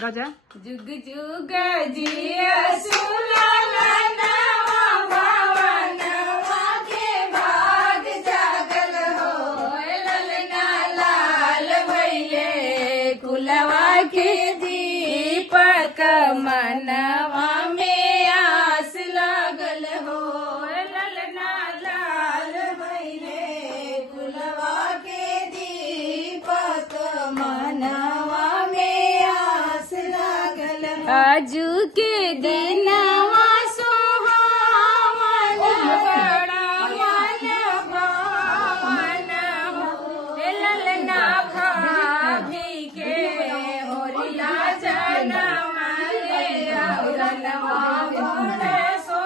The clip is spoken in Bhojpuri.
गाजा जुग जुग जिया सुलालनवा भवनवा के भाग जागल हो ललना लाल भैले कुलवा के दीपक मनवा में आस लागल हो ललना लाल भैले कुलवा के दीपक मनवा में आस लागल आजू के दिनवा सुहावन बड़ा मन भावन हो ललना भाभी के होरिला जनम रे औरनवा मोरे सो